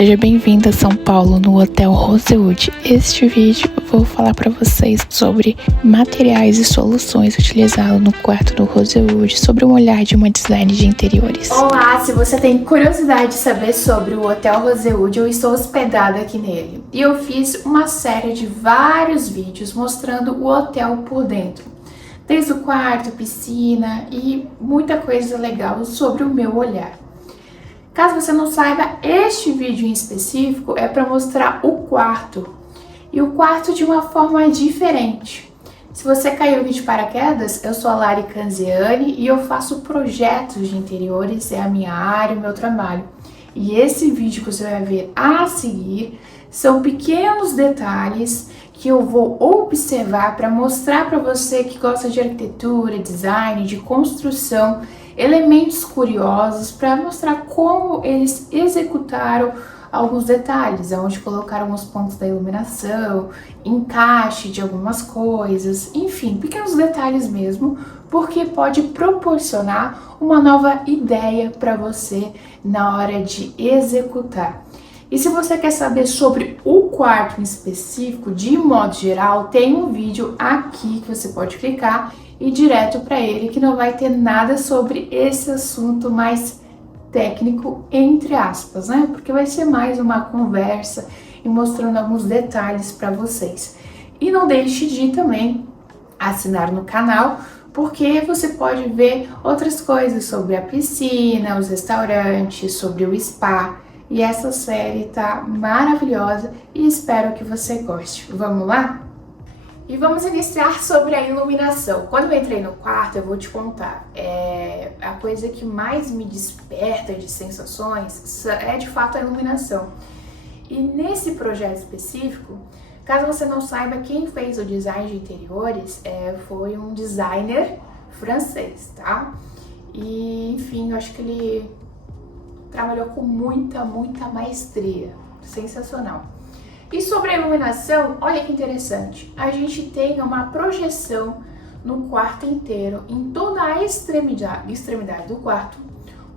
seja bem-vindo a São Paulo no Hotel Rosewood. Este vídeo eu vou falar para vocês sobre materiais e soluções utilizados no quarto do Rosewood, sobre um olhar de uma design de interiores. Olá, se você tem curiosidade de saber sobre o Hotel Rosewood, eu estou hospedada aqui nele. E eu fiz uma série de vários vídeos mostrando o hotel por dentro. Desde o quarto, piscina e muita coisa legal sobre o meu olhar. Caso você não saiba, este vídeo em específico é para mostrar o quarto. E o quarto de uma forma diferente. Se você caiu aqui de paraquedas, eu sou a Lari Canziani e eu faço projetos de interiores, é a minha área, o meu trabalho. E esse vídeo que você vai ver a seguir são pequenos detalhes que eu vou observar para mostrar para você que gosta de arquitetura, design, de construção, elementos curiosos para mostrar como eles executaram alguns detalhes, onde colocaram alguns pontos da iluminação, encaixe de algumas coisas, enfim, pequenos detalhes mesmo, porque pode proporcionar uma nova ideia para você na hora de executar. E se você quer saber sobre o quarto em específico, de modo geral, tem um vídeo aqui que você pode clicar e ir direto para ele, que não vai ter nada sobre esse assunto mais técnico, entre aspas, né? Porque vai ser mais uma conversa e mostrando alguns detalhes para vocês. E não deixe de também assinar no canal, porque você pode ver outras coisas sobre a piscina, os restaurantes, sobre o spa. E essa série tá maravilhosa e espero que você goste. Vamos lá? E vamos iniciar sobre a iluminação. Quando eu entrei no quarto, eu vou te contar, a coisa que mais me desperta de sensações é de fato a iluminação. E nesse projeto específico, caso você não saiba, quem fez o design de interiores foi um designer francês, tá? E enfim, eu acho que ele trabalhou com muita maestria, sensacional. E sobre a iluminação, olha que interessante, a gente tem uma projeção no quarto inteiro, em toda a extremidade do quarto,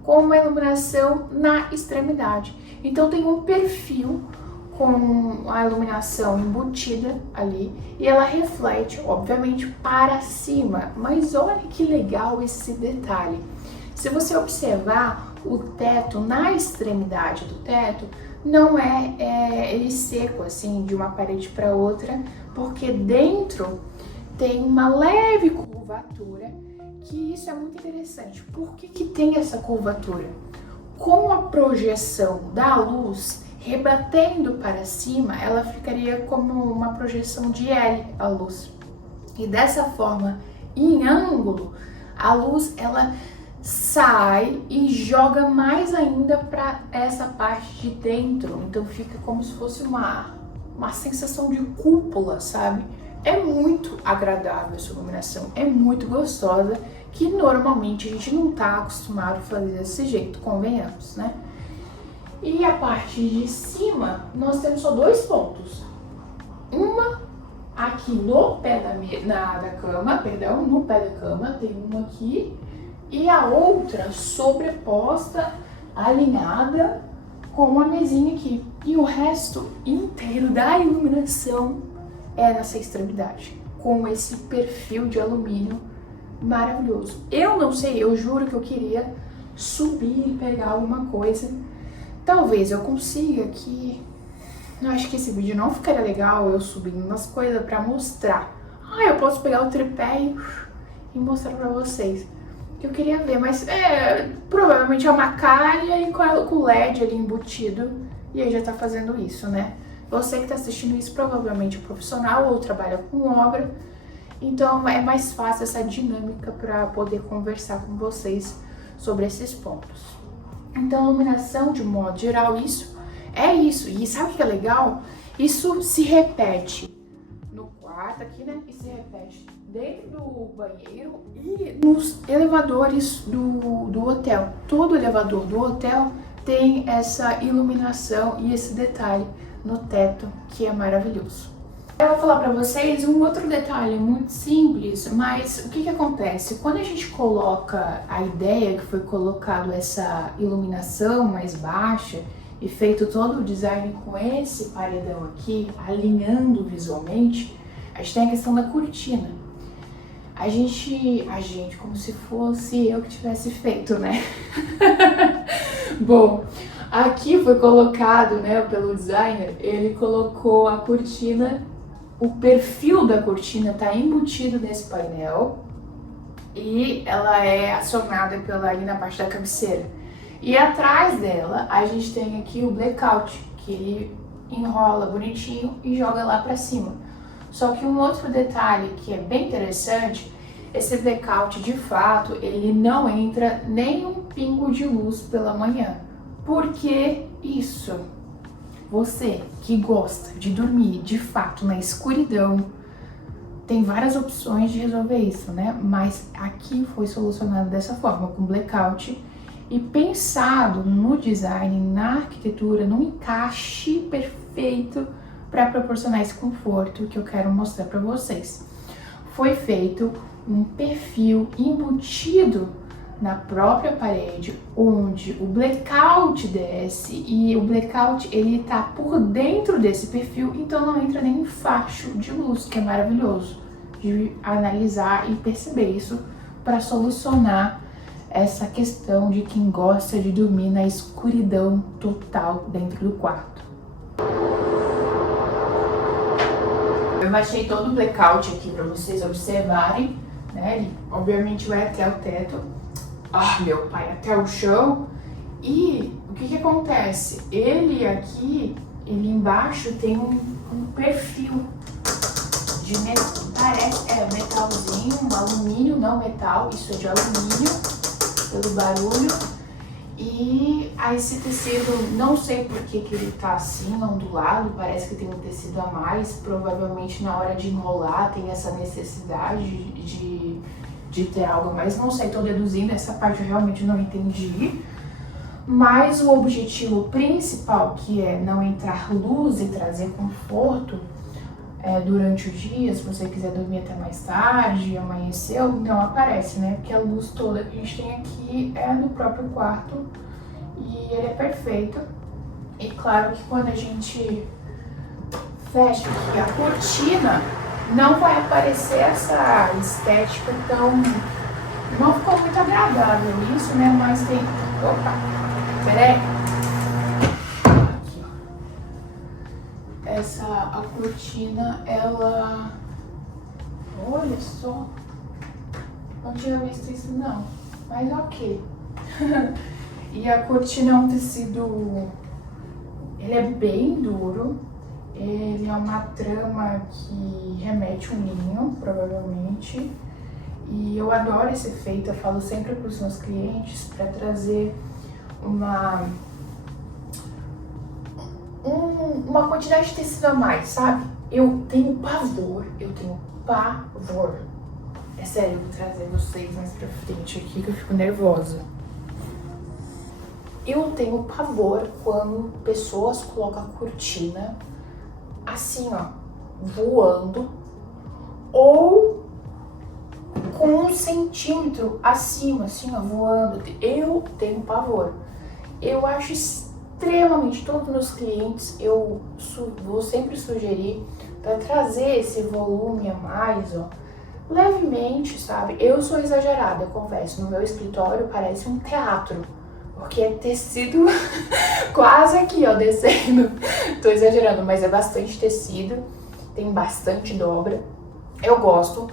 com uma iluminação na extremidade. Então tem um perfil com a iluminação embutida ali e ela reflete, obviamente, para cima. Mas olha que legal esse detalhe. Se você observar o teto, na extremidade do teto, não ele seco assim de uma parede para outra, porque dentro tem uma leve curvatura, que isso é muito interessante. Por que tem essa curvatura? Com a projeção da luz rebatendo para cima, ela ficaria como uma projeção de L, a luz. E dessa forma, em ângulo, a luz ela sai e joga mais ainda para essa parte de dentro, então fica como se fosse uma sensação de cúpula, sabe? É muito agradável essa iluminação, é muito gostosa, que normalmente a gente não tá acostumado a fazer desse jeito, convenhamos, né? E a parte de cima, nós temos só dois pontos. Uma aqui no pé da cama, no pé da cama, tem uma aqui, e a outra sobreposta, alinhada com a mesinha aqui. E o resto inteiro da iluminação é nessa extremidade, com esse perfil de alumínio maravilhoso. Eu não sei, eu juro que eu queria subir e pegar alguma coisa. Talvez eu consiga aqui. Eu acho que esse vídeo não ficaria legal eu subindo nas coisas pra mostrar. Eu posso pegar o tripé e mostrar pra vocês. Eu queria ver, mas provavelmente é uma calha e com o LED ali embutido, e aí já tá fazendo isso, né? Você que tá assistindo isso provavelmente é profissional ou trabalha com obra, então é mais fácil essa dinâmica para poder conversar com vocês sobre esses pontos. Então, a iluminação, de modo geral, isso é isso. E sabe o que é legal? Isso se repete no quarto aqui, né? E se repete dentro do banheiro e nos elevadores do hotel. Todo elevador do hotel tem essa iluminação e esse detalhe no teto, que é maravilhoso. Eu vou falar para vocês um outro detalhe muito simples, mas o que acontece? Quando a gente coloca a ideia que foi colocado essa iluminação mais baixa e feito todo o design com esse paredão aqui, alinhando visualmente, a gente tem a questão da cortina. A gente, como se fosse eu que tivesse feito, né? Bom, aqui foi colocado, né, pelo designer, ele colocou a cortina, o perfil da cortina tá embutido nesse painel e ela é acionada ali na parte da cabeceira. E atrás dela a gente tem aqui o blackout, que ele enrola bonitinho e joga lá pra cima. Só que um outro detalhe que é bem interessante, esse blackout de fato, ele não entra nem um pingo de luz pela manhã. Por que isso? Você que gosta de dormir de fato na escuridão, tem várias opções de resolver isso, né? Mas aqui foi solucionado dessa forma, com blackout e pensado no design, na arquitetura, num encaixe perfeito para proporcionar esse conforto que eu quero mostrar para vocês. Foi feito um perfil embutido na própria parede, onde o blackout desce e o blackout ele tá por dentro desse perfil, então não entra nem um facho de luz, que é maravilhoso de analisar e perceber isso para solucionar essa questão de quem gosta de dormir na escuridão total dentro do quarto. Eu baixei todo o blackout aqui para vocês observarem, né? Ele obviamente vai até o teto. Ah, meu pai, até o chão. E o que acontece? Ele aqui, ele embaixo tem um perfil de metal, parece, metalzinho, um alumínio, não metal, isso é de alumínio, pelo barulho. E aí esse tecido, não sei por que ele tá assim, ondulado, parece que tem um tecido a mais, provavelmente na hora de enrolar tem essa necessidade de ter algo a mais, não sei, tô deduzindo, essa parte eu realmente não entendi. Mas o objetivo principal, que é não entrar luz e trazer conforto durante o dia, se você quiser dormir até mais tarde, amanheceu, não aparece, né? Porque a luz toda que a gente tem aqui é no próprio quarto e ele é perfeito. E claro que quando a gente fecha aqui a cortina, não vai aparecer essa estética tão... Não ficou muito agradável isso, né? Mas tem... Opa! Peraí! Aqui, ó. A cortina, ela... Olha só! Não tinha visto isso, não. Mas ok. E a cortina é um tecido... Ele é bem duro. Ele é uma trama que remete um linho, provavelmente. E eu adoro esse efeito, eu falo sempre para os meus clientes para trazer uma quantidade de tecido a mais, sabe? Eu tenho pavor. É sério, eu vou trazer vocês mais pra frente aqui que eu fico nervosa. Eu tenho pavor quando pessoas colocam a cortina assim, ó, voando, ou com 1 centímetro acima, assim, ó, voando. Eu tenho pavor. Eu acho extremamente, todos os meus clientes, eu vou sempre sugerir para trazer esse volume a mais, ó, levemente, sabe? Eu sou exagerada, eu confesso, no meu escritório parece um teatro, porque é tecido quase aqui, ó, descendo. Tô exagerando, mas é bastante tecido, tem bastante dobra. Eu gosto,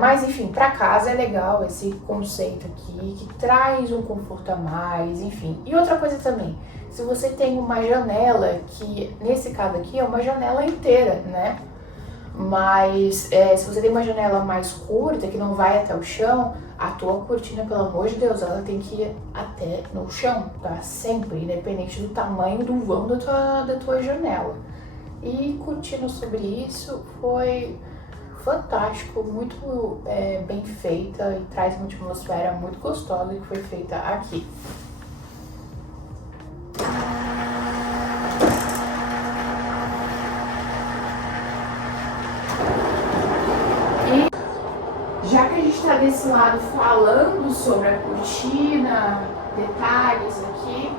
mas enfim, pra casa é legal esse conceito aqui, que traz um conforto a mais, enfim. E outra coisa também, se você tem uma janela, que nesse caso aqui é uma janela inteira, né? Mas se você tem uma janela mais curta, que não vai até o chão, a tua cortina, pelo amor de Deus, ela tem que ir até no chão, tá? Sempre, independente do tamanho do vão da tua janela. E curtindo sobre isso, foi fantástico, muito bem feita e traz uma atmosfera muito gostosa que foi feita aqui. Já que a gente está desse lado falando sobre a cortina, detalhes aqui,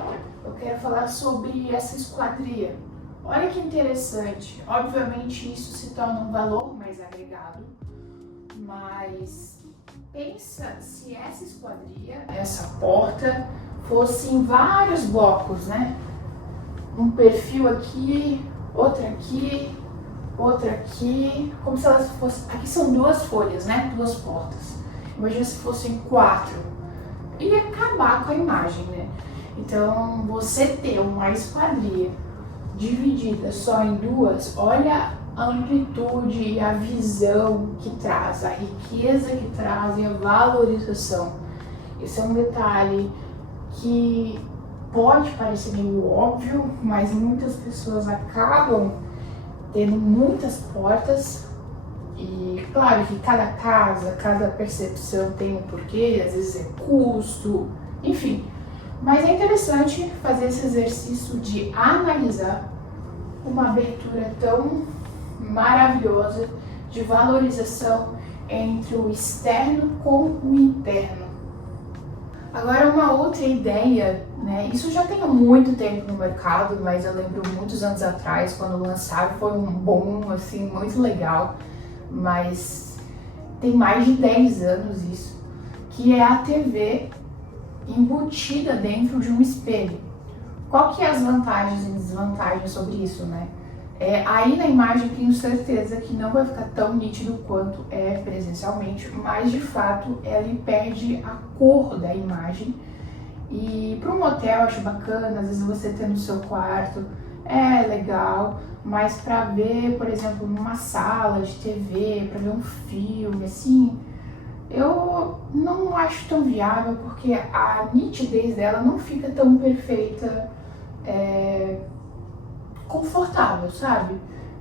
eu quero falar sobre essa esquadria. Olha que interessante. Obviamente isso se torna um valor mais agregado, mas pensa se essa esquadria, essa porta, fosse em vários blocos, né? Um perfil aqui, outra aqui, outra aqui, como se elas fossem... Aqui são duas folhas, né? Duas portas. Imagina se fossem 4. Ia acabar com a imagem, né? Então, você ter uma esquadria dividida só em duas, olha a amplitude e a visão que traz, a riqueza que traz e a valorização. Esse é um detalhe que pode parecer meio óbvio, mas muitas pessoas acabam tendo muitas portas. E claro que cada casa, cada percepção tem um porquê, às vezes é custo, enfim. Mas é interessante fazer esse exercício de analisar uma abertura tão maravilhosa de valorização entre o externo com o interno. Agora uma outra ideia, né? Isso já tem muito tempo no mercado, mas eu lembro muitos anos atrás, quando lançaram, foi um boom, assim, muito legal. Mas tem mais de 10 anos isso, que é a TV embutida dentro de um espelho. Qual que é as vantagens e desvantagens sobre isso, né? Aí na imagem tenho certeza que não vai ficar tão nítido quanto é presencialmente, mas de fato ela perde a cor da imagem. E para um hotel eu acho bacana, às vezes você ter no seu quarto, é legal, mas para ver, por exemplo, numa sala de TV, para ver um filme, assim, eu não acho tão viável, porque a nitidez dela não fica tão perfeita, confortável, sabe?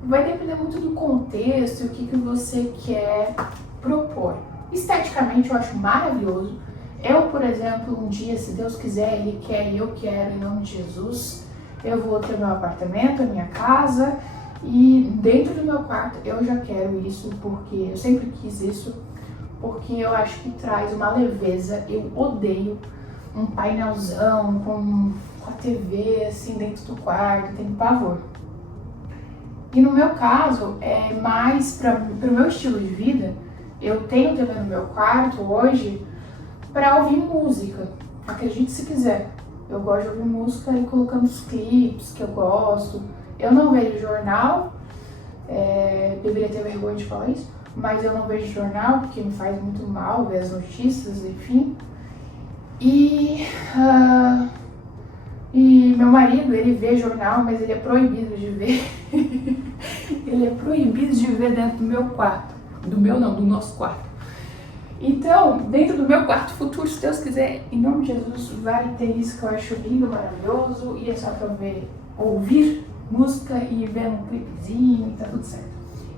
Vai depender muito do contexto e o que você quer propor. Esteticamente eu acho maravilhoso. Eu, por exemplo, um dia, se Deus quiser, Ele quer e eu quero, em nome de Jesus, eu vou ter meu apartamento, a minha casa, e dentro do meu quarto eu já quero isso, porque eu sempre quis isso, porque eu acho que traz uma leveza. Eu odeio um painelzão com a TV assim dentro do quarto, tenho pavor. E no meu caso, é mais para o meu estilo de vida, eu tenho TV no meu quarto hoje para ouvir música, acredite se quiser. Eu gosto de ouvir música e colocando os clipes que eu gosto. Eu não vejo jornal, deveria ter vergonha de falar isso, mas eu não vejo jornal porque me faz muito mal ver as notícias, enfim. E meu marido, ele vê jornal, mas ele é proibido de ver. Ele é proibido de ver dentro do meu quarto. Do meu não, do nosso quarto. Então, dentro do meu quarto futuro, se Deus quiser, em nome de Jesus, vai ter isso que eu acho lindo, maravilhoso, e é só pra ouvir música e ver um clipezinho e tá tudo certo.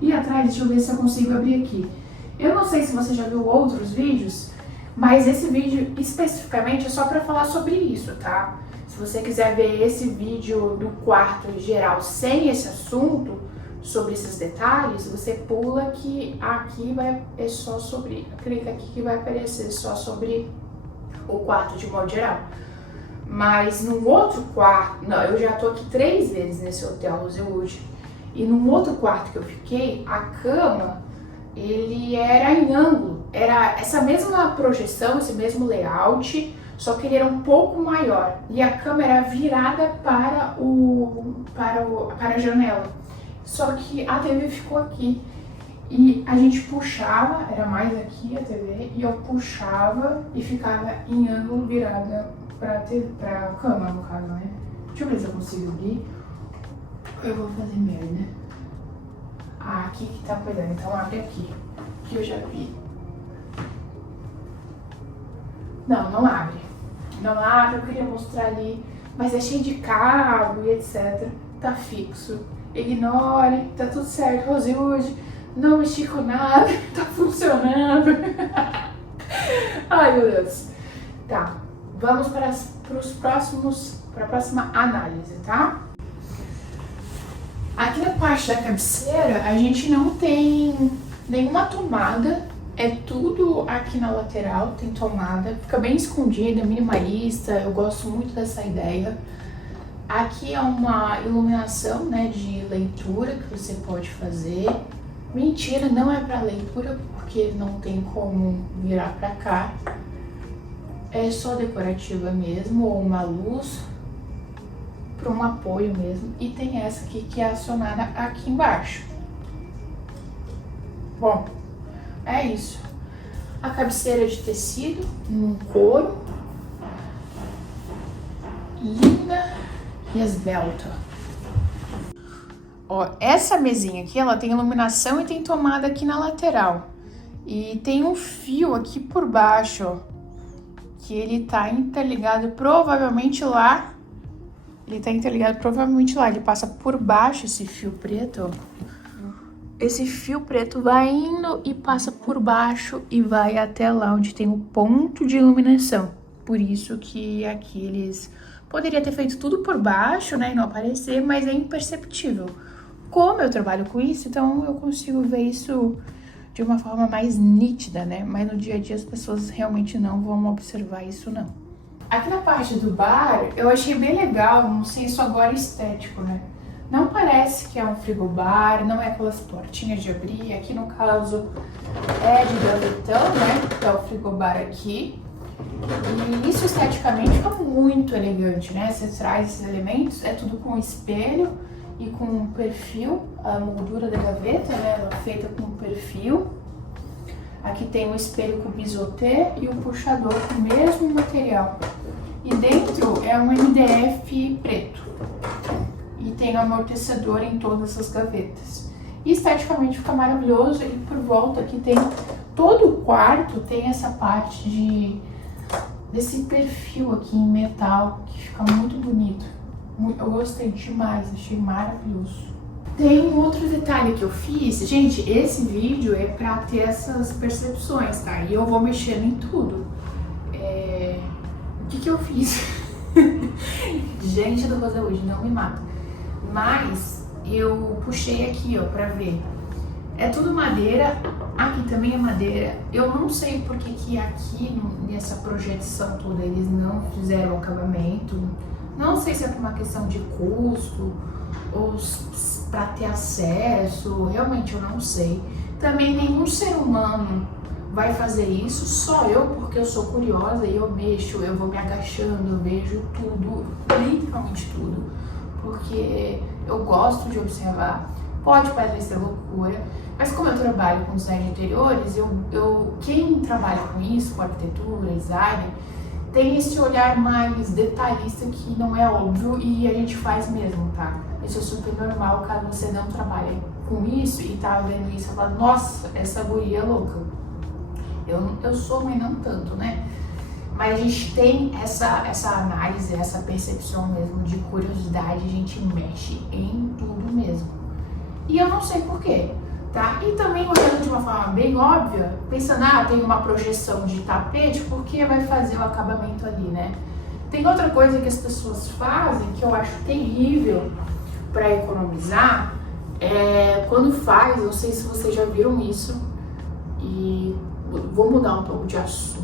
E atrás, deixa eu ver se eu consigo abrir aqui. Eu não sei se você já viu outros vídeos, mas esse vídeo especificamente é só pra falar sobre isso, tá? Se você quiser ver esse vídeo do quarto em geral sem esse assunto, sobre esses detalhes, você pula que aqui é só sobre, clica aqui que vai aparecer só sobre o quarto de modo geral. Mas num outro quarto, não, eu já tô aqui 3 vezes nesse hotel Rosewood, e num outro quarto que eu fiquei, a cama, ele era em ângulo, era essa mesma projeção, esse mesmo layout, só que ele era um pouco maior, e a cama era virada para a janela. Só que a TV ficou aqui e a gente puxava, era mais aqui a TV, e eu puxava e ficava em ângulo virada pra cama, no caso, né? Deixa eu ver se eu consigo abrir. Eu vou fazer merda. Ah, aqui que tá cuidando, então abre aqui, que eu já vi. Não abre. Não abre, eu queria mostrar ali, mas é cheio de cabo e etc. Tá fixo. Ignore, tá tudo certo, Rosewood, não mexi com nada, tá funcionando. Ai, meu Deus. Tá, vamos para a próxima análise, tá? Aqui na parte da cabeceira, a gente não tem nenhuma tomada, é tudo aqui na lateral, tem tomada, fica bem escondida, minimalista, eu gosto muito dessa ideia. Aqui é uma iluminação, né, de leitura que você pode fazer. Mentira, não é para leitura porque não tem como virar para cá. É só decorativa mesmo, ou uma luz para um apoio mesmo. E tem essa aqui que é acionada aqui embaixo. Bom, é isso. A cabeceira de tecido, num couro. Linda e esbelta. Ó, essa mesinha aqui, ela tem iluminação e tem tomada aqui na lateral. E tem um fio aqui por baixo, ó, que ele tá interligado provavelmente lá. Ele passa por baixo esse fio preto, ó. Esse fio preto vai indo e passa por baixo e vai até lá onde tem o ponto de iluminação. Por isso que aqui eles poderiam ter feito tudo por baixo, né, e não aparecer, mas é imperceptível. Como eu trabalho com isso, então eu consigo ver isso de uma forma mais nítida, né? Mas no dia a dia as pessoas realmente não vão observar isso, não. Aqui na parte do bar, eu achei bem legal, um senso agora estético, né? Não parece que é um frigobar, não é aquelas portinhas de abrir. Aqui no caso é de gavetão, né? Que é o frigobar aqui. E isso esteticamente fica muito elegante, né? Você traz esses elementos, é tudo com espelho e com perfil. A moldura da gaveta, né? Ela é feita com perfil. Aqui tem o espelho com bisotê e o puxador com o mesmo material. E dentro é um MDF preto. E tem um amortecedor em todas essas gavetas. E esteticamente fica maravilhoso. E por volta aqui tem todo o quarto, tem essa parte desse perfil aqui em metal, que fica muito bonito. Eu gostei demais, achei maravilhoso. Tem um outro detalhe que eu fiz. Gente, esse vídeo é pra ter essas percepções, tá? E eu vou mexendo em tudo. O que eu fiz? Gente do Rosewood, não me mata. Mas eu puxei aqui, ó, pra ver. É tudo madeira, aqui também é madeira. Eu não sei porque que aqui, nessa projeção toda, eles não fizeram acabamento. Não sei se é por uma questão de custo ou para ter acesso, realmente eu não sei. Também nenhum ser humano vai fazer isso, só eu, porque eu sou curiosa e eu mexo, eu vou me agachando, eu vejo tudo, literalmente tudo, porque eu gosto de observar. Pode parecer loucura, mas como eu trabalho com design de interiores, quem trabalha com isso, com arquitetura, design, tem esse olhar mais detalhista que não é óbvio e a gente faz mesmo, tá? Isso é super normal caso você não trabalhe com isso e tá vendo isso e fala, nossa, essa guria é louca. Eu sou, mas não tanto, né? Mas a gente tem essa análise, essa percepção mesmo de curiosidade, a gente mexe em tudo mesmo. E eu não sei porquê, tá? E também olhando de uma forma bem óbvia, pensando, tem uma projeção de tapete, por que vai fazer o acabamento ali, né? Tem outra coisa que as pessoas fazem que eu acho terrível para economizar, quando faz, não sei se vocês já viram isso, e vou mudar um pouco de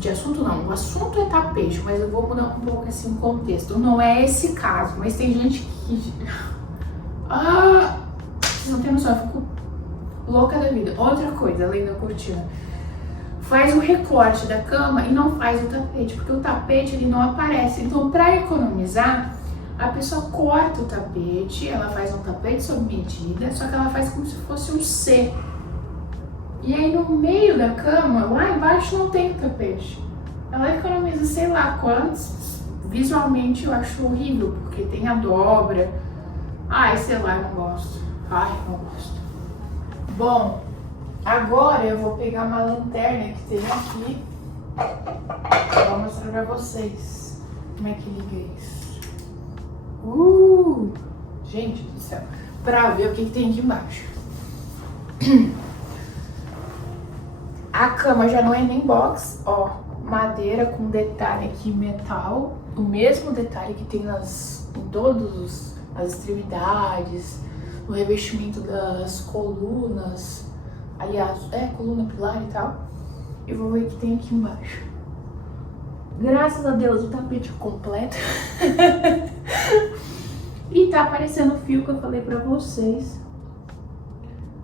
assunto, não, o assunto é tapete, mas eu vou mudar um pouco assim o contexto. Não é esse caso, mas tem gente que... Vocês não tem noção, eu fico louca da vida. Outra coisa, além da cortina, faz o recorte da cama e não faz o tapete, porque o tapete ele não aparece. Então, para economizar, a pessoa corta o tapete, ela faz um tapete sob medida, só que ela faz como se fosse um C. E aí no meio da cama, lá embaixo não tem tapete. Ela economiza sei lá quantos. Visualmente eu acho horrível, porque tem a dobra. Sei lá, eu não gosto. Não gosto. Bom, agora eu vou pegar uma lanterna que tem aqui. Vou mostrar pra vocês como é que liga isso. Gente do céu. Pra ver o que tem aqui embaixo. A cama já não é nem box, ó. Madeira com detalhe aqui metal. O mesmo detalhe que tem em todas as extremidades, no revestimento das colunas. Aliás, coluna pilar e tal. E vou ver o que tem aqui embaixo. Graças a Deus, o tapete completo. E tá aparecendo o fio que eu falei pra vocês.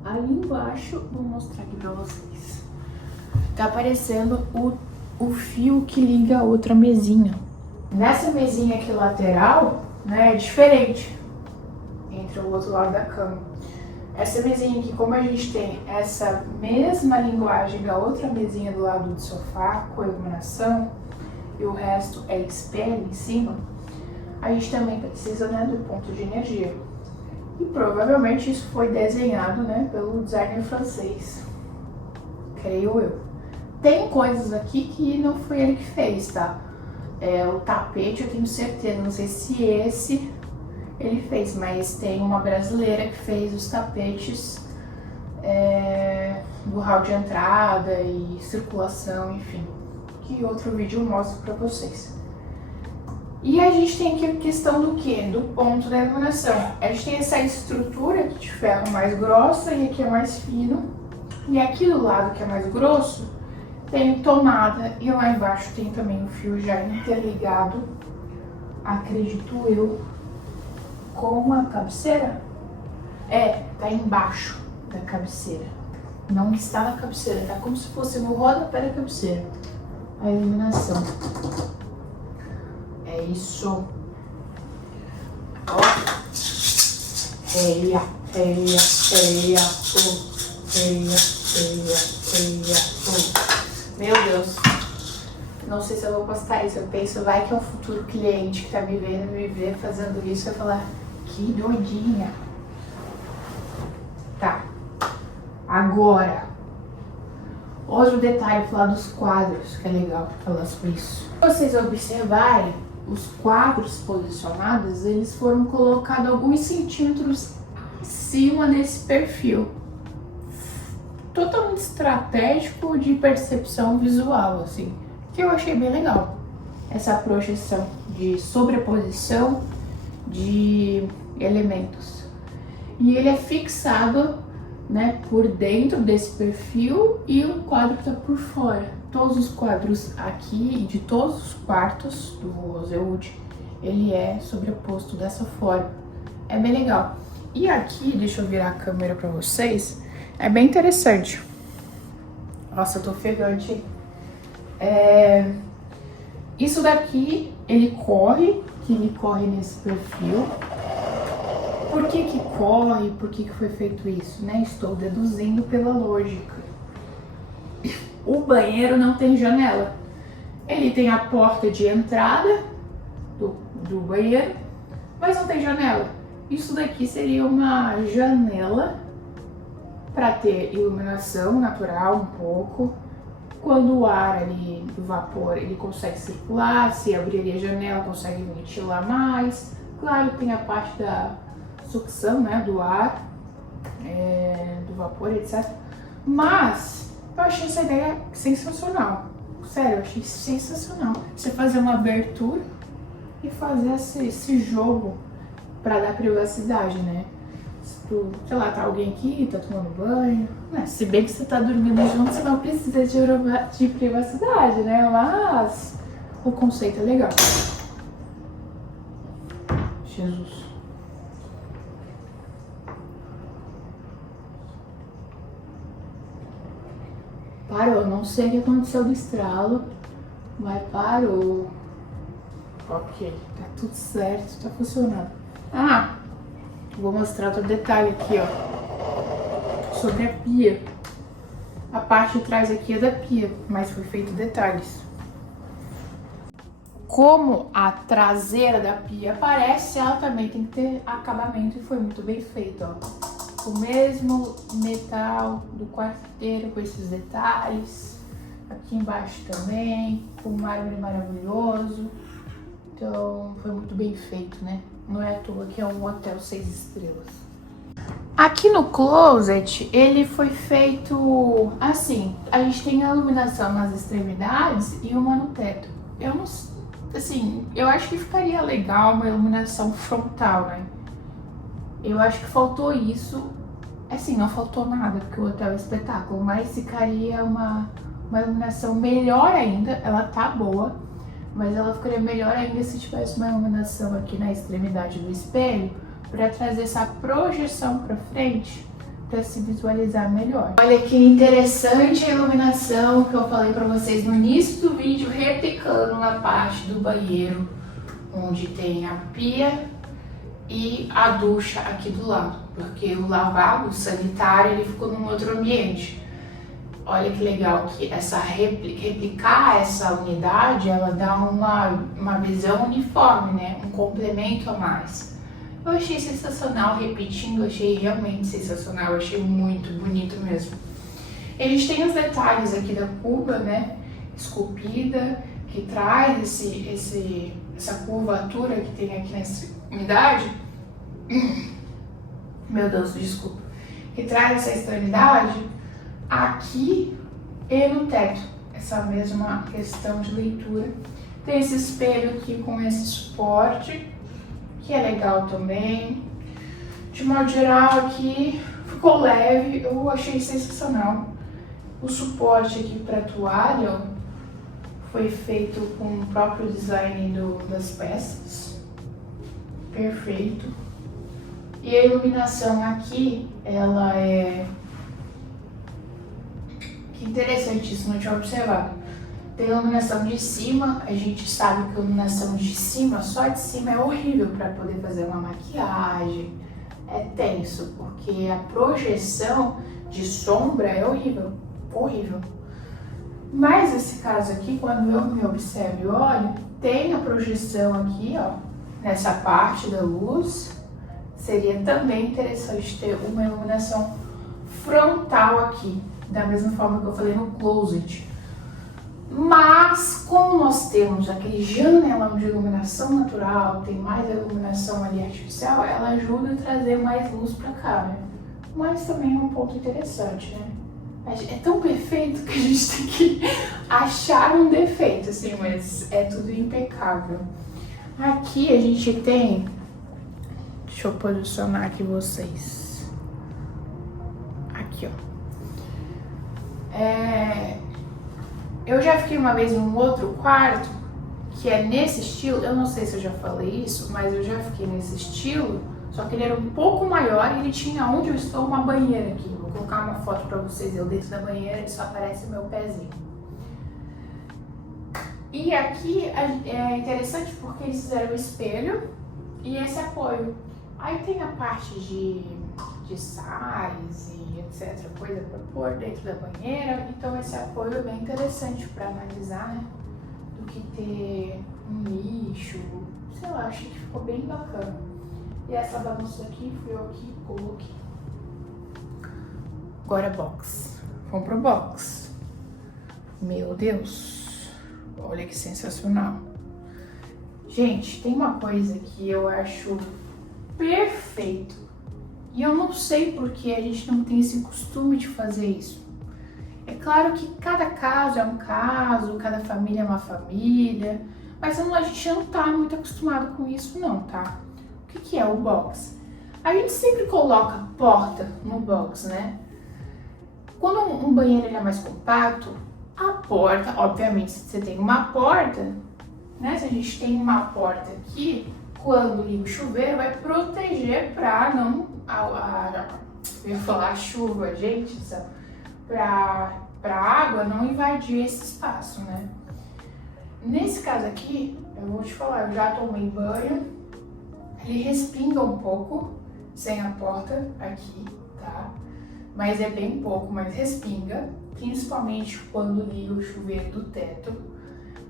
Ali embaixo, vou mostrar aqui pra vocês. Tá aparecendo o fio que liga a outra mesinha. Nessa mesinha aqui lateral, né, é diferente entre o outro lado da cama. Essa mesinha aqui, como a gente tem essa mesma linguagem da outra mesinha do lado do sofá, com iluminação, e o resto é espelho em cima, a gente também precisa, né, do ponto de energia. E provavelmente isso foi desenhado, né, pelo designer francês, creio eu. Tem coisas aqui que não foi ele que fez, tá? O tapete eu tenho certeza, não sei se esse ele fez, mas tem uma brasileira que fez os tapetes do hall de entrada e circulação, enfim, que outro vídeo eu mostro pra vocês. E a gente tem aqui a questão do quê? Do ponto da iluminação. A gente tem essa estrutura aqui de ferro mais grossa e aqui é mais fino. E aqui do lado que é mais grosso tem tomada e lá embaixo tem também o fio já interligado, acredito eu, com a cabeceira. Tá embaixo da cabeceira. Não está na cabeceira, tá como se fosse no rodapé da cabeceira. A iluminação. É isso. Ó. Feia. Meu Deus. Não sei se eu vou postar isso. Eu penso, vai que é um futuro cliente que tá me ver fazendo isso, vai falar, que doidinha. Tá. Agora, outro detalhe, falar dos quadros, que é legal falar sobre isso. Se vocês observarem, os quadros posicionados, eles foram colocados alguns centímetros acima desse perfil. Totalmente estratégico de percepção visual, assim, que eu achei bem legal. Essa projeção de sobreposição de elementos. E ele é fixado, né, por dentro desse perfil e o quadro está por fora. Todos os quadros aqui e de todos os quartos do Rosewood, ele é sobreposto dessa forma. É bem legal. E aqui, deixa eu virar a câmera para vocês, é bem interessante. Nossa, eu tô ofegante. Isso daqui, ele corre nesse perfil. Por que corre? Por que foi feito isso, né? Estou deduzindo pela lógica. O banheiro não tem janela. Ele tem a porta de entrada do banheiro, mas não tem janela. Isso daqui seria uma janela para ter iluminação natural um pouco. Quando o ar ali, o vapor, ele consegue circular, se abrir a janela consegue ventilar mais. Claro, tem a parte da sucção, né, do ar, do vapor, etc. Mas eu achei essa ideia sensacional. Sério, eu achei sensacional. Você fazer uma abertura e fazer esse jogo para dar privacidade, né? Se tu, sei lá, tá alguém aqui, tá tomando banho, né? Se bem que você tá dormindo junto, você não precisa de privacidade, né? Mas o conceito é legal. Jesus. Parou, não sei o que aconteceu do estralo, mas parou. Ok, tá tudo certo, tá funcionando. Vou mostrar outro detalhe aqui, ó, sobre a pia. A parte de trás aqui é da pia, mas foi feito detalhes. Como a traseira da pia aparece, ela também tem que ter acabamento e foi muito bem feito, ó. O mesmo metal do quarto inteiro com esses detalhes. Aqui embaixo também, com um mármore maravilhoso. Então, foi muito bem feito, né? Não é à toa que é um hotel 6 estrelas. Aqui no closet, ele foi feito assim. A gente tem a iluminação nas extremidades e uma no teto. Eu não, assim, eu acho que ficaria legal uma iluminação frontal, né? Eu acho que faltou isso. Assim, não faltou nada, porque o hotel é espetáculo, mas ficaria uma iluminação melhor ainda. Ela tá boa, mas ela ficaria melhor ainda se tivesse uma iluminação aqui na extremidade do espelho para trazer essa projeção para frente, para se visualizar melhor. Olha que interessante a iluminação que eu falei para vocês no início do vídeo, replicando na parte do banheiro, onde tem a pia e a ducha aqui do lado, porque o lavabo sanitário ele ficou num outro ambiente. Olha que legal que essa replicar essa unidade, ela dá uma visão uniforme, né? Um complemento a mais. Eu achei sensacional, repetindo, achei realmente sensacional, achei muito bonito mesmo. E a gente tem os detalhes aqui da curva, né? Esculpida, que traz essa curvatura que tem aqui nessa unidade. Meu Deus, desculpa. Que traz essa extremidade aqui e no teto. Essa mesma questão de leitura. Tem esse espelho aqui com esse suporte, que é legal também. De modo geral aqui ficou leve, eu achei sensacional. O suporte aqui para toalha ó, foi feito com o próprio design das peças. Perfeito. E a iluminação aqui, ela é... Que interessante isso, não tinha observado. Tem iluminação de cima, a gente sabe que a iluminação de cima, só de cima é horrível para poder fazer uma maquiagem. É tenso, porque a projeção de sombra é horrível, horrível. Mas esse caso aqui, quando eu me observo e olho, tem a projeção aqui, ó, nessa parte da luz. Seria também interessante ter uma iluminação frontal aqui, da mesma forma que eu falei no closet. Mas, como nós temos aquele janelão de iluminação natural, tem mais a iluminação ali artificial, ela ajuda a trazer mais luz pra cá, né? Mas também é um ponto interessante, né? É tão perfeito que a gente tem que achar um defeito, assim, mas é tudo impecável. Aqui a gente tem... Deixa eu posicionar aqui vocês. Aqui, ó. Eu já fiquei uma vez em um outro quarto que é nesse estilo. Eu não sei se eu já falei isso, mas eu já fiquei nesse estilo. Só que ele era um pouco maior e ele tinha onde eu estou uma banheira aqui. Vou colocar uma foto pra vocês. Eu dentro da banheira e só aparece o meu pezinho. E aqui é interessante porque eles fizeram o espelho e esse apoio. Aí tem a parte de sais e etc, coisa para pôr dentro da banheira. Então esse apoio é bem interessante para analisar, né? Do que ter um lixo, sei lá, achei que ficou bem bacana. E essa bagunça aqui, fui eu que coloquei. Agora box. Vamos pro box. Meu Deus, olha que sensacional. Gente, tem uma coisa que eu acho perfeito. E eu não sei porque a gente não tem esse costume de fazer isso. É claro que cada caso é um caso, cada família é uma família, mas a gente não tá muito acostumado com isso não, tá? O que é o box? A gente sempre coloca porta no box, né? Quando um banheiro ele é mais compacto, a porta, obviamente, se você tem uma porta, né? Se a gente tem uma porta aqui, quando liga o chuveiro, vai proteger para não... eu ia falar chuva, gente, para a água não invadir esse espaço, né? Nesse caso aqui, eu vou te falar, eu já tomei banho, ele respinga um pouco, sem a porta aqui, tá? Mas é bem pouco, mas respinga, principalmente quando liga o chuveiro do teto.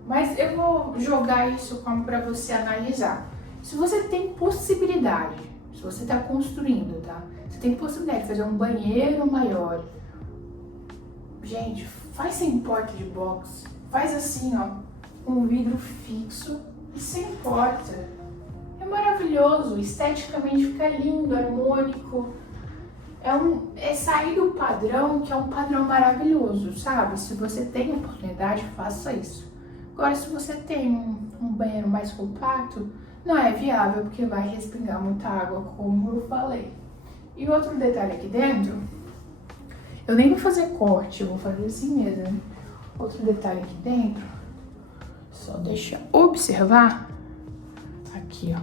Mas eu vou jogar isso como para você analisar. Se você tem possibilidade, se você está construindo, tá? Você tem possibilidade de fazer um banheiro maior. Gente, faz sem porta de box. Faz assim, ó, com um vidro fixo e sem porta. É maravilhoso, esteticamente fica lindo, harmônico. É sair do padrão, que é um padrão maravilhoso, sabe? Se você tem oportunidade, faça isso. Agora, se você tem um banheiro mais compacto, não é viável porque vai respingar muita água, como eu falei. E outro detalhe aqui dentro, eu nem vou fazer corte, eu vou fazer assim mesmo. Outro detalhe aqui dentro, Só deixa observar aqui, ó.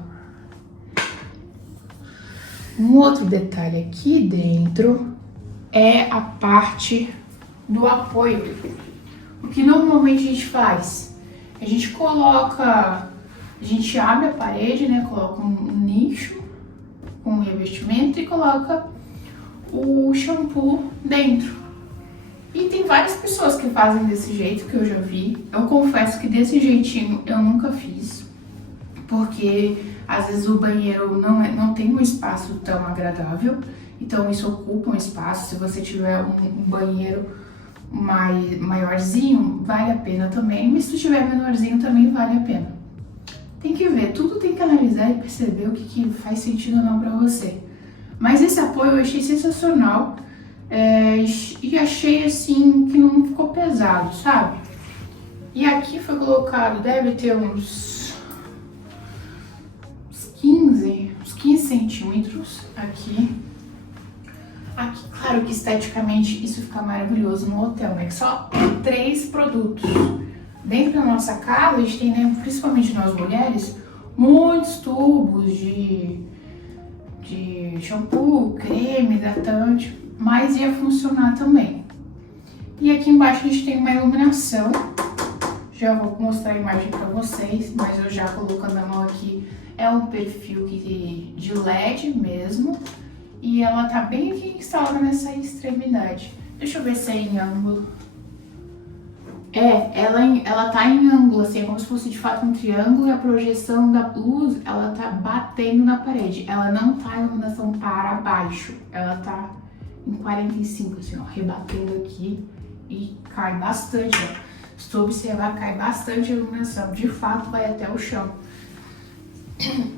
Um outro detalhe aqui dentro é a parte do apoio. O que normalmente a gente faz? A gente abre a parede, né? Coloca um nicho com revestimento e coloca o shampoo dentro. E tem várias pessoas que fazem desse jeito, que eu já vi. Eu confesso que desse jeitinho eu nunca fiz, porque às vezes o banheiro não tem um espaço tão agradável, então isso ocupa um espaço. Se você tiver um banheiro maiorzinho, vale a pena também, mas se tiver menorzinho também vale a pena. Tem que ver, tudo tem que analisar e perceber o que faz sentido ou não pra você. Mas esse apoio eu achei sensacional, e achei assim que não ficou pesado, sabe? E aqui foi colocado, deve ter uns 15 centímetros aqui. Aqui, claro que esteticamente isso fica maravilhoso no hotel, né? Que só 3 produtos. Dentro da nossa casa, a gente tem, né, principalmente nós mulheres, muitos tubos de shampoo, creme, hidratante, mas ia funcionar também. E aqui embaixo a gente tem uma iluminação. Já vou mostrar a imagem para vocês, mas eu já colocando a mão aqui, é um perfil de LED mesmo. E ela tá bem aqui instalada nessa extremidade. Deixa eu ver se é em ângulo. Ela tá em ângulo, assim, é como se fosse de fato um triângulo, e a projeção da luz, ela tá batendo na parede. Ela não tá em iluminação para baixo, ela tá em 45, assim, ó, rebatendo aqui, e cai bastante, ó. Se tu observar, cai bastante a iluminação, de fato vai até o chão.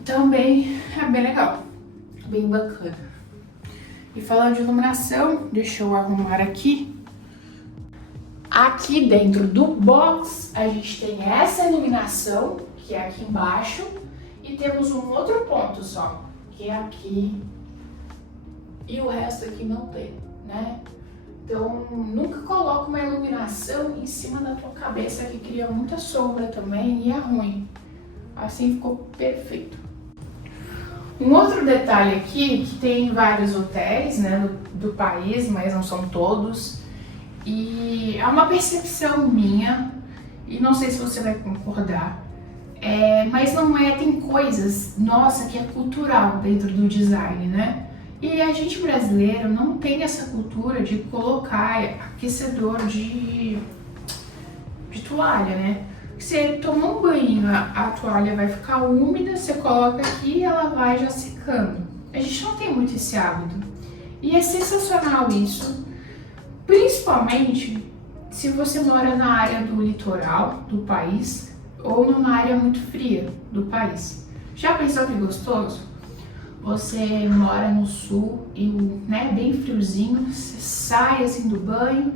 Também é bem legal, bem bacana. E falando de iluminação, deixa eu arrumar aqui. Aqui dentro do box, a gente tem essa iluminação, que é aqui embaixo, e temos um outro ponto só, que é aqui, e o resto aqui não tem, né? Então, nunca coloca uma iluminação em cima da tua cabeça, que cria muita sombra também e é ruim. Assim ficou perfeito. Um outro detalhe aqui, que tem vários hotéis, né, do país, mas não são todos, e é uma percepção minha, e não sei se você vai concordar, mas não tem coisas, nossa, que é cultural dentro do design, né? E a gente brasileiro não tem essa cultura de colocar aquecedor de toalha, né? Você toma um banho, a toalha vai ficar úmida, você coloca aqui e ela vai já secando. A gente não tem muito esse hábito. E é sensacional isso, principalmente se você mora na área do litoral do país ou numa área muito fria do país. Já pensou que gostoso? Você mora no sul e, né, bem friozinho, você sai assim do banho,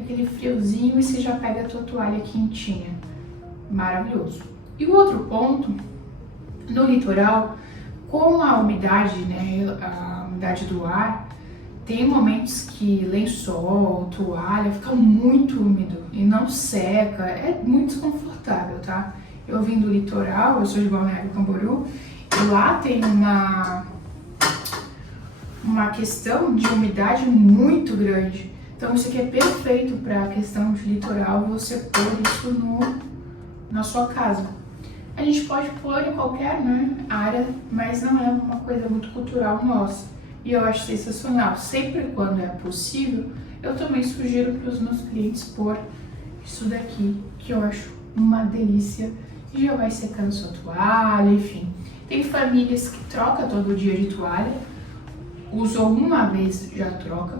aquele friozinho, e você já pega a tua toalha quentinha. Maravilhoso. E o outro ponto, no litoral, com a umidade, né, a umidade do ar, tem momentos que lençol, toalha, fica muito úmido e não seca, é muito desconfortável, tá? Eu vim do litoral, eu sou de Balneário Camboriú, e lá tem uma questão de umidade muito grande. Então isso aqui é perfeito para a questão de litoral, você pôr isso na sua casa. A gente pode pôr em qualquer, né, área, mas não é uma coisa muito cultural nossa. E eu acho sensacional. Sempre quando é possível, eu também sugiro para os meus clientes pôr isso daqui, que eu acho uma delícia. E já vai secando sua toalha, enfim. Tem famílias que trocam todo dia de toalha, usou uma vez, já troca.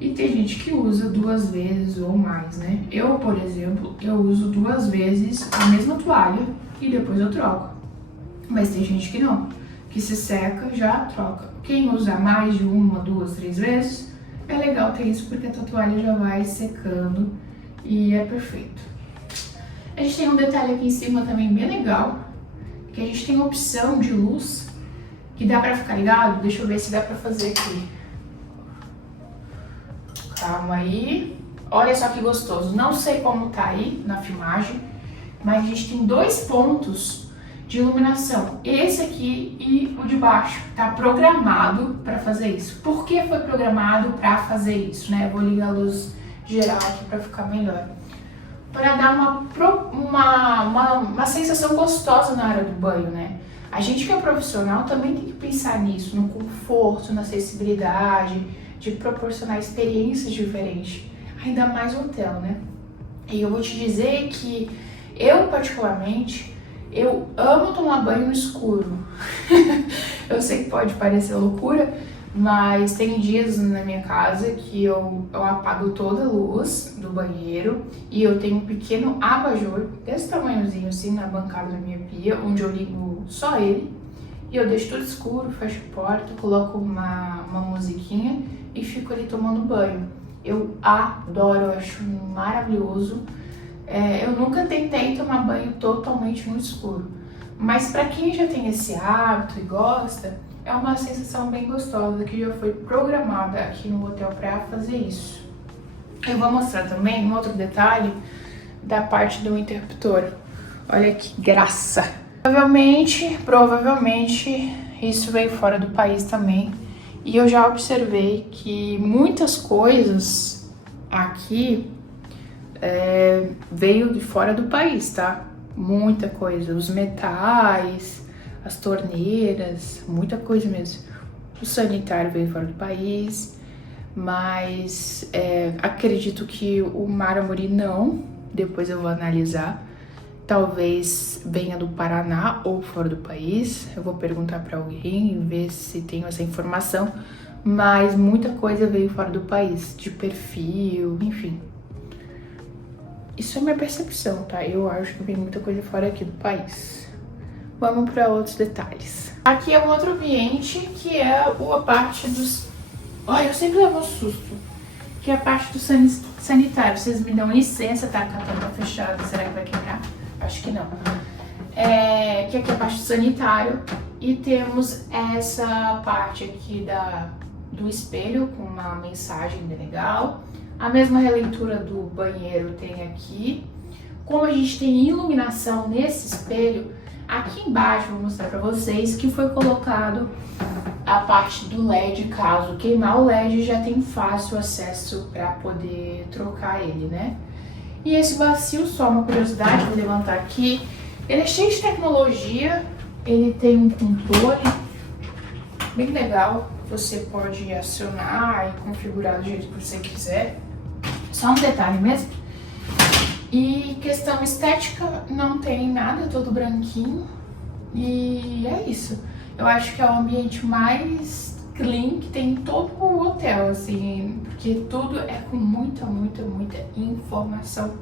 E tem gente que usa 2 vezes ou mais, né? Eu, por exemplo, eu uso 2 vezes a mesma toalha e depois eu troco. Mas tem gente que não, que se seca, já troca. Quem usa mais de 1, 2, 3 vezes, é legal ter isso porque a tua toalha já vai secando e é perfeito. A gente tem um detalhe aqui em cima também bem legal, que a gente tem a opção de luz que dá pra ficar ligado. Deixa eu ver se dá pra fazer aqui. Calma aí. Olha só que gostoso. Não sei como tá aí na filmagem. mas a gente tem 2 pontos de iluminação, esse aqui e o de baixo, tá programado para fazer isso. Por que foi programado para fazer isso, né? Vou ligar a luz geral aqui para ficar melhor. Para dar uma sensação gostosa na hora do banho, né? A gente que é profissional também tem que pensar nisso, no conforto, na acessibilidade, de proporcionar experiências diferentes, ainda mais no hotel, né? E eu vou te dizer que eu, particularmente, eu amo tomar banho no escuro. Eu sei que pode parecer loucura, mas tem dias na minha casa que eu apago toda a luz do banheiro e eu tenho um pequeno abajur desse tamanhozinho assim na bancada da minha pia, onde eu ligo só ele e eu deixo tudo escuro, fecho a porta, coloco uma musiquinha e fico ali tomando banho. Eu adoro, eu acho maravilhoso. Eu nunca tentei tomar banho totalmente no escuro, mas para quem já tem esse hábito e gosta, é uma sensação bem gostosa que já foi programada aqui no hotel para fazer isso. Eu vou mostrar também um outro detalhe da parte do interruptor. Olha que graça! Provavelmente isso veio fora do país também. E eu já observei que muitas coisas aqui veio de fora do país, tá? Muita coisa. Os metais, as torneiras, muita coisa mesmo. O sanitário veio fora do país, mas acredito que o mármore não. Depois eu vou analisar. Talvez venha do Paraná ou fora do país. Eu vou perguntar para alguém e ver se tenho essa informação. Mas muita coisa veio fora do país, de perfil, enfim. Isso é minha percepção, tá? Eu acho que vem muita coisa fora aqui do país. Vamos para outros detalhes. Aqui é um outro ambiente que é a parte dos... Ai, eu sempre levo um susto. Que é a parte do sanitário. Vocês me dão licença, tá? A tampa tá fechada. Será que vai quebrar? Acho que não. Que aqui é a parte do sanitário. E temos essa parte aqui do espelho com uma mensagem bem legal. A mesma releitura do banheiro tem aqui. Como a gente tem iluminação nesse espelho, aqui embaixo vou mostrar pra vocês que foi colocado a parte do LED. Caso queimar o LED, já tem fácil acesso para poder trocar ele, né? E esse bacio, só uma curiosidade, vou levantar aqui. Ele é cheio de tecnologia, ele tem um controle bem legal. Você pode acionar e configurar do jeito que você quiser. Só um detalhe mesmo. E questão estética, não tem nada, todo branquinho. E é isso. Eu acho que é o ambiente mais clean que tem em todo o hotel, assim, porque tudo é com muita informação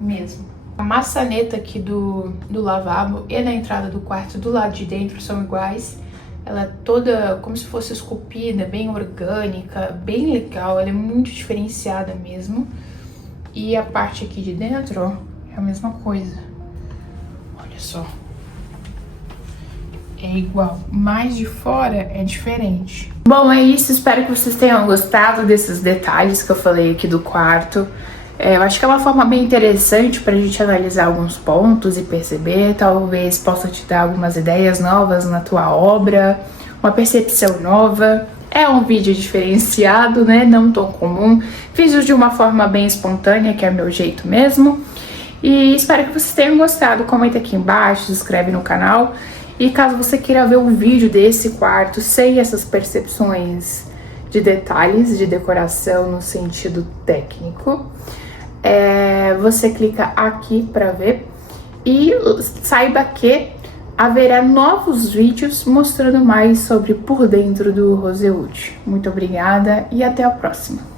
mesmo. A maçaneta aqui do lavabo e na entrada do quarto do lado de dentro são iguais. Ela é toda como se fosse esculpida, bem orgânica, bem legal, ela é muito diferenciada mesmo. E a parte aqui de dentro, ó, é a mesma coisa. Olha só. É igual, mas de fora é diferente. Bom, é isso. Espero que vocês tenham gostado desses detalhes que eu falei aqui do quarto. Eu acho que é uma forma bem interessante pra gente analisar alguns pontos e perceber. Talvez possa te dar algumas ideias novas na tua obra, uma percepção nova. É um vídeo diferenciado, né? Não tão comum. Fiz de uma forma bem espontânea, que é meu jeito mesmo. E espero que vocês tenham gostado. Comenta aqui embaixo, se inscreve no canal. E caso você queira ver um vídeo desse quarto sem essas percepções de detalhes, de decoração no sentido técnico, você clica aqui para ver. E saiba que haverá novos vídeos mostrando mais sobre por dentro do Rosewood. Muito obrigada e até a próxima!